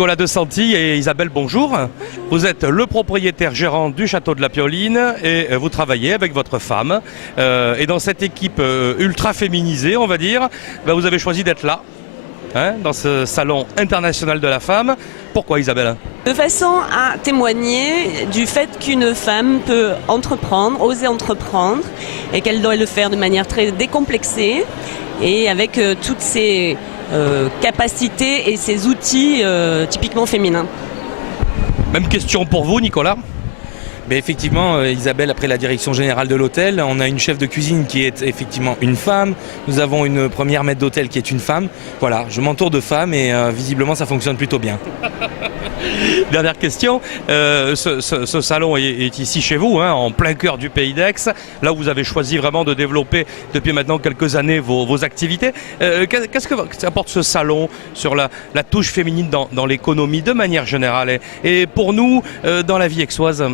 Nicolas De Santi et Isabelle, bonjour. Vous êtes le propriétaire gérant du château de la Pioline et vous travaillez avec votre femme. Et dans cette équipe ultra féminisée, on va dire, vous avez choisi d'être là, dans ce salon international de la femme. Pourquoi, Isabelle? De façon à témoigner du fait qu'une femme peut entreprendre, oser entreprendre, et qu'elle doit le faire de manière très décomplexée et avec toutes ses capacités et ses outils typiquement féminins. Même question pour vous, Nicolas? Mais effectivement, Isabelle, après la direction générale de l'hôtel, on a une chef de cuisine qui est effectivement une femme. Nous avons une première maître d'hôtel qui est une femme. Voilà, je m'entoure de femmes et visiblement ça fonctionne plutôt bien. Dernière question, ce salon est ici chez vous, en plein cœur du pays d'Aix. Là où vous avez choisi vraiment de développer depuis maintenant quelques années vos activités. Qu'est-ce que apporte ce salon sur la touche féminine dans l'économie de manière générale et pour nous dans la vie aixoise?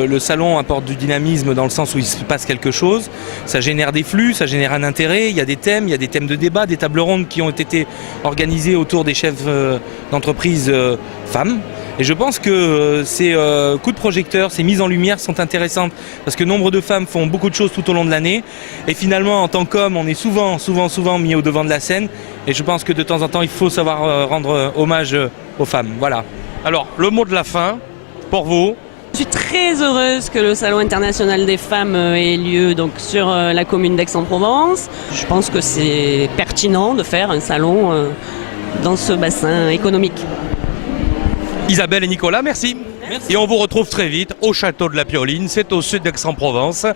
Le salon apporte du dynamisme dans le sens où il se passe quelque chose. Ça génère des flux, ça génère un intérêt. Il y a des thèmes de débat, des tables rondes qui ont été organisées autour des chefs d'entreprise femmes. Et je pense que ces coups de projecteur, ces mises en lumière sont intéressantes parce que nombre de femmes font beaucoup de choses tout au long de l'année. Et finalement, en tant qu'homme, on est souvent mis au devant de la scène. Et je pense que de temps en temps, il faut savoir rendre hommage aux femmes. Voilà. Alors, le mot de la fin, pour vous? Je suis très heureuse que le Salon international des femmes ait lieu donc, sur la commune d'Aix-en-Provence. Je pense que c'est pertinent de faire un salon dans ce bassin économique. Isabelle et Nicolas, merci. Et on vous retrouve très vite au château de la Pioline, c'est au sud d'Aix-en-Provence,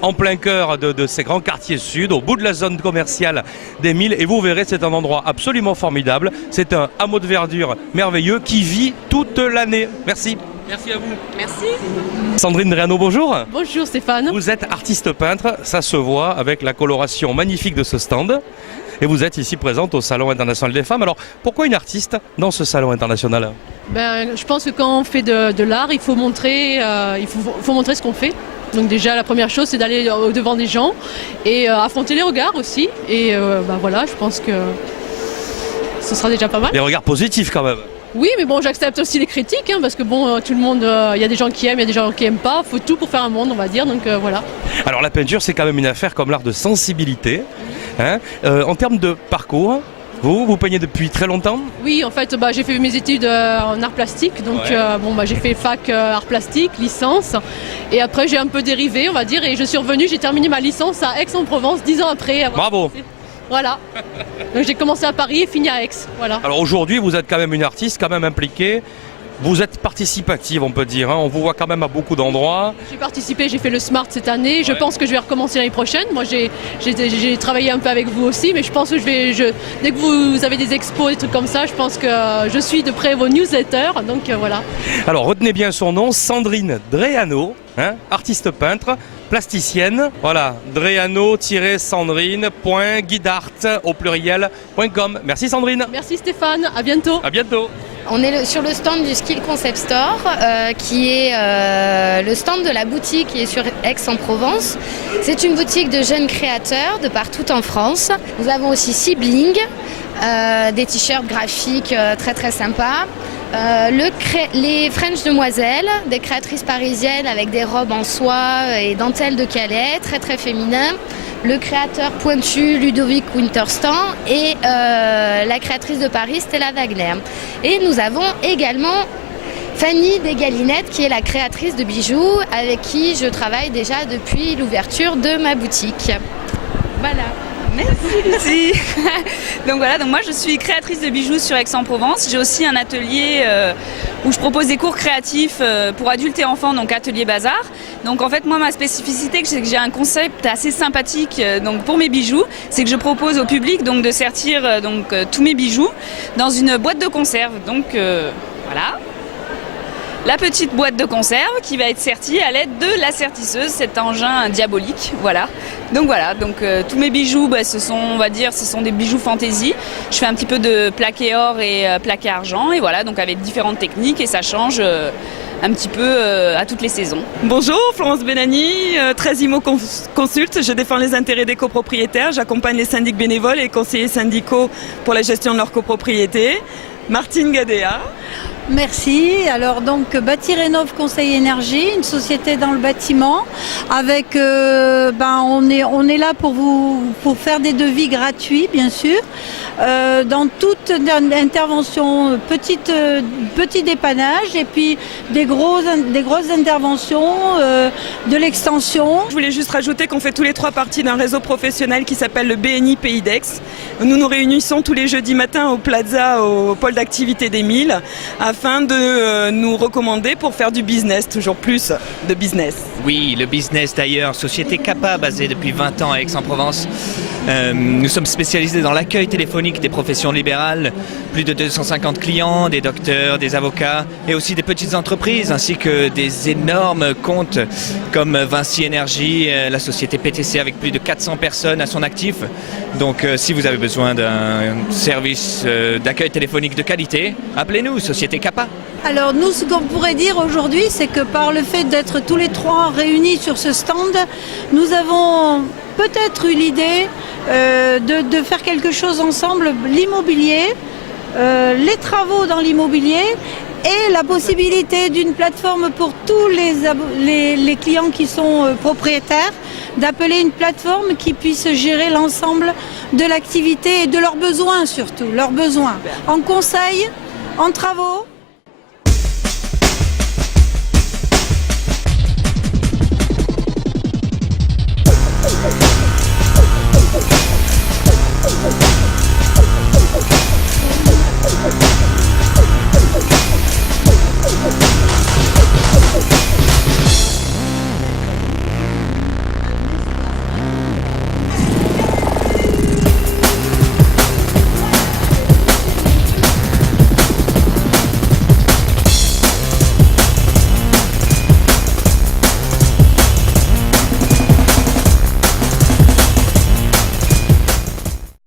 en plein cœur de ces grands quartiers sud, au bout de la zone commerciale des Milles. Et vous verrez, c'est un endroit absolument formidable. C'est un hameau de verdure merveilleux qui vit toute l'année. Merci. Merci à vous. Merci. Sandrine Dreano, bonjour. Bonjour Stéphane. Vous êtes artiste peintre, ça se voit avec la coloration magnifique de ce stand. Et vous êtes ici présente au Salon international des femmes. Alors, pourquoi une artiste dans ce salon international? Je pense que quand on fait de l'art, il faut montrer, faut montrer ce qu'on fait. Donc déjà, la première chose, c'est d'aller au devant des gens et affronter les regards aussi. Et voilà, je pense que ce sera déjà pas mal. Des regards positifs quand même. Oui, mais bon, j'accepte aussi les critiques, parce que bon, tout le monde, il y a des gens qui aiment, il y a des gens qui aiment pas. Il faut tout pour faire un monde, on va dire. Donc voilà. Alors la peinture, c'est quand même une affaire comme l'art de sensibilité. En termes de parcours, vous peignez depuis très longtemps? Oui, en fait, j'ai fait mes études en art plastique, donc j'ai fait fac art plastique, licence, et après j'ai un peu dérivé, on va dire, et je suis revenue, j'ai terminé ma licence à Aix-en-Provence 10 ans après. Bravo. Voilà. Donc j'ai commencé à Paris et fini à Aix. Voilà. Alors aujourd'hui, vous êtes quand même une artiste, quand même impliquée. Vous êtes participative, on peut dire. On vous voit quand même à beaucoup d'endroits. J'ai participé, j'ai fait le Smart cette année. Je pense que je vais recommencer l'année prochaine. Moi, j'ai travaillé un peu avec vous aussi, mais je pense que dès que vous avez des expos, des trucs comme ça, je pense que je suis de près vos newsletters. Donc voilà. Alors retenez bien son nom, Sandrine Dreano, artiste peintre, plasticienne. Voilà, dreano-sandrine.guidart au pluriel.com. Merci Sandrine. Merci Stéphane, à bientôt. À bientôt. On est sur le stand du Skill Concept Store, qui est le stand de la boutique qui est sur Aix-en-Provence. C'est une boutique de jeunes créateurs de partout en France. Nous avons aussi Sibling, des t-shirts graphiques très très sympas. Les French Demoiselles, des créatrices parisiennes avec des robes en soie et dentelle de Calais, très très féminin. Le créateur pointu Ludovic Winterstan et la créatrice de Paris Stella Wagner. Et nous avons également Fanny Desgalinettes qui est la créatrice de bijoux avec qui je travaille déjà depuis l'ouverture de ma boutique. Voilà. Merci Lucie. Donc moi je suis créatrice de bijoux sur Aix-en-Provence. J'ai aussi un atelier où je propose des cours créatifs pour adultes et enfants, donc atelier bazar. Donc en fait moi ma spécificité c'est que j'ai un concept assez sympathique pour mes bijoux, c'est que je propose au public de sertir tous mes bijoux dans une boîte de conserve. Donc voilà. La petite boîte de conserve qui va être sertie à l'aide de la sertisseuse, cet engin diabolique, voilà. Donc tous mes bijoux, ce sont des bijoux fantaisie. Je fais un petit peu de plaqué or et plaqué argent, et voilà, donc avec différentes techniques, et ça change un petit peu à toutes les saisons. Bonjour, Florence Benani, 13 IMO Consult. Je défends les intérêts des copropriétaires. J'accompagne les syndics bénévoles et conseillers syndicaux pour la gestion de leur copropriété. Martine Gadea. Merci. Alors donc Bâti-Rénov Conseil Énergie, une société dans le bâtiment. Avec, on est là pour faire des devis gratuits, bien sûr. Dans toute intervention, petit dépannage et puis des grosses interventions, de l'extension. Je voulais juste rajouter qu'on fait tous les 3 partie d'un réseau professionnel qui s'appelle le BNI Pays d'Aix. Nous nous réunissons tous les jeudis matins au Plaza, au pôle d'activité des Milles, afin de nous recommander pour faire du business, toujours plus de business. Oui, le business d'ailleurs, société Kappa basée depuis 20 ans à Aix-en-Provence. Nous sommes spécialisés dans l'accueil téléphonique des professions libérales, plus de 250 clients, des docteurs, des avocats et aussi des petites entreprises ainsi que des énormes comptes comme Vinci Énergie, la société PTC avec plus de 400 personnes à son actif. Donc si vous avez besoin d'un service d'accueil téléphonique de qualité, appelez-nous, Société Kappa. Alors nous, ce qu'on pourrait dire aujourd'hui, c'est que par le fait d'être tous les 3 réunis sur ce stand, nous avons peut-être eu l'idée de faire quelque chose ensemble, l'immobilier, les travaux dans l'immobilier et la possibilité d'une plateforme pour tous les clients qui sont propriétaires, d'appeler une plateforme qui puisse gérer l'ensemble de l'activité et de leurs besoins surtout, leurs besoins en conseil, en travaux,